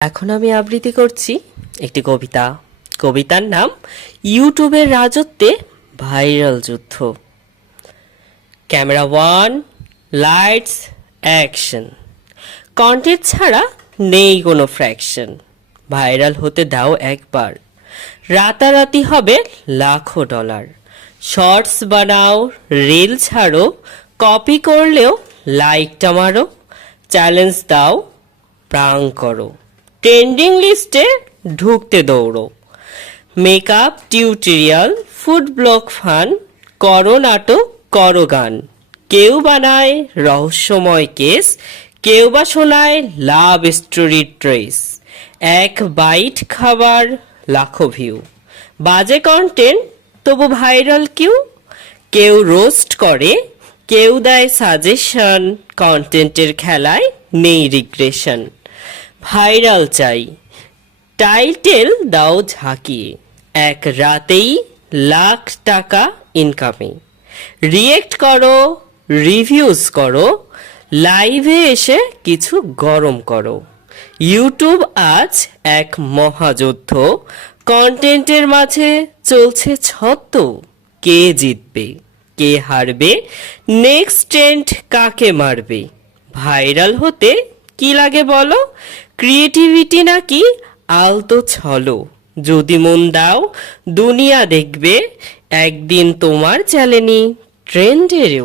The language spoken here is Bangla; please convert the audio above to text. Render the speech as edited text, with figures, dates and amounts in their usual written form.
এখন আমি আবৃত্তি করছি একটি কবিতা। কবিতার নাম ইউটিউবের রাজত্বে ভাইরাল যুদ্ধ। Camera one, lights, action. Content ছাড়া নেই কোনো ফ্র্যাকশন। ভাইরাল হতে দাও একবার, রাতারাতি হবে লাখো ডলার। শর্টস বানাও, রিল ছাড়ো, কপি করলেও লাইকটা মারো। চ্যালেঞ্জ দাও, প্রাং করো, ট্রেন্ডিং লিস্টে ঢুকতে দৌড়ো। Makeup tutorial, food blog fun, করো নাটক, করো গান। কেউ বানায় রহস্যময় কেস, কেউ বা শোনায় লাভ স্টোরির ট্রেস। এক বাইট খাবার লাখো ভিউ, বাজে কন্টেন্ট তবু ভাইরাল কিউ। কেউ রোস্ট করে, কেউ দেয় সাজেশন, কন্টেন্টের খেলায় নেই রিগ্রেশন। ভাইরাল চাই, টাইটেল দাও ঝাঁকিয়ে, এক রাতেই লাখ টাকা ইনকামে। রিয়েক্ট করো, রিভিউজ করো, লাইভে এসে কিছু গরম করো। ইউটিউব আজ এক মহাযুদ্ধ, কন্টেন্টের মাঝে চলছে ছদ্ম। কে জিতবে, কে হারবে, নেক্সট ট্রেন্ড কাকে মারবে। ভাইরাল হতে কি লাগে বলো, ক্রিয়েটিভিটি নাকি আলতো ছলো। যদি মন দাও দুনিয়া দেখবে, একদিন তোমার চ্যালেঞ্জ ট্রেন্ডেরও।